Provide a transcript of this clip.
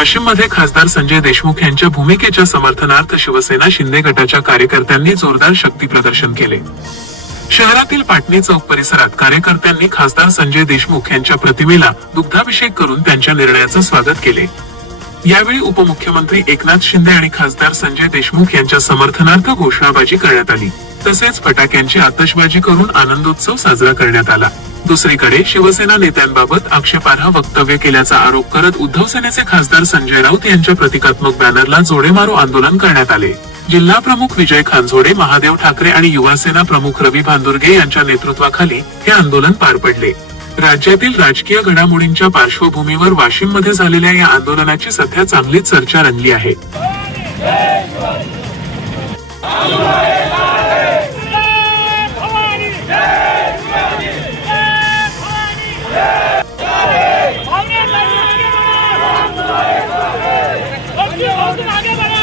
वाशिममध्ये खासदार संजय देशमुख यांच्या भूमिकेच्या समर्थनार्थ शिवसेना शिंदे गटाच्या कार्यकर्त्यांनी जोरदार शक्ती प्रदर्शन केले। शहरातील पाटणी चौक परिसरात कार्यकर्त्यांनी खासदार संजय देशमुख यांच्या प्रतिमेला दुग्धाभिषेक करून त्यांच्या निर्णयाचं स्वागत केले। यावेळी उपमुख्यमंत्री एकनाथ शिंदे आणि खासदार संजय देशमुख यांच्या समर्थनार्थ घोषणाबाजी करण्यात आली, तसेच फटाक्यांची आतषबाजी करून आनंदोत्सव साजरा करण्यात आला। दुसरीकडे शिवसेना नेत्यांबाबत आक्षेपार्ह वक्तव्य केल्याचा आरोप करत उद्धव सेनेचे खासदार संजय राऊत यांच्या प्रतिकात्मक बॅनरला जोडे मारो आंदोलन करण्यात आले। जिल्हा प्रमुख विजय खानझोडे, महादेव ठाकरे आणि युवासेना प्रमुख रवी भांदुर्गे यांच्या नेतृत्वाखाली हे आंदोलन पार पडले। राज्यातील राजकीय घडामोडींच्या पार्श्वभूमीवर वाशिममध्ये झालेल्या या आंदोलनाची सध्या चांगलीच चर्चा रंगली आहे। आगे बढ़ो।